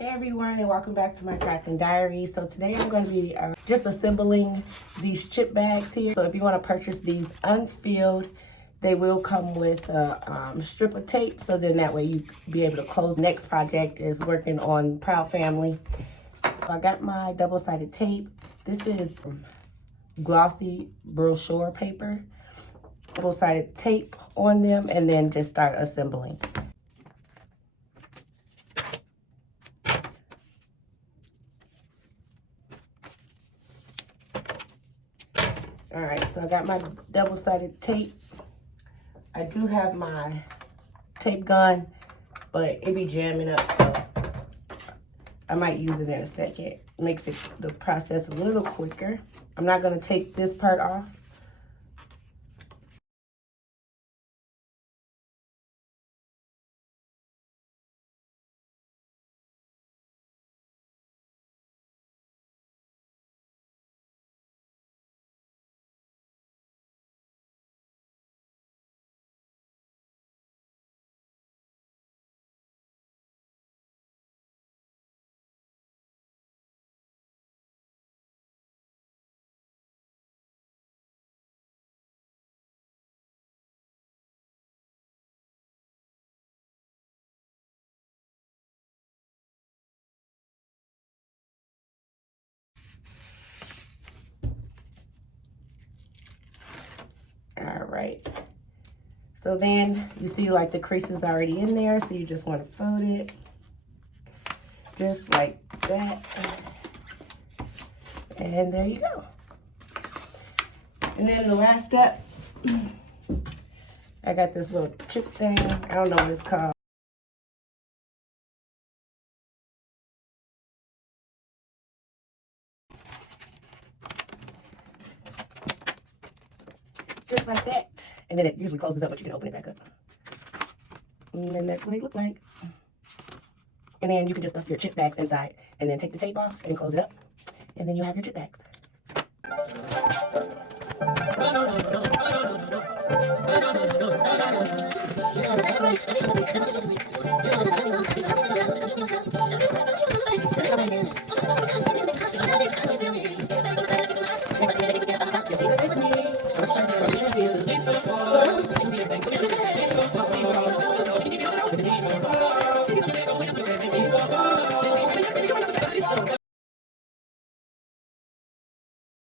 Hey everyone, and welcome back to my crafting diary. So today I'm going to be just assembling these chip bags here. So if you want to purchase these unfilled, they will come with a strip of tape, so then that way you be able to close. Next project is working on Proud Family. I got my double-sided tape. This is glossy brochure paper. Double-sided tape on them, and then just start assembling. All right, so I got my double-sided tape. I do have my tape gun, but it be jamming up, so I might use it in a second. Makes the process a little quicker. I'm not gonna take this part off. All right. So then you see like the crease is already in there, so you just want to fold it just like that. And there you go. And then the last step, I got this little chip thing. I don't know what it's called. Just like that. And then it usually closes up, but you can open it back up. And then that's what they look like. And then you can just stuff your chip bags inside and then take the tape off and close it up. And then you have your chip bags.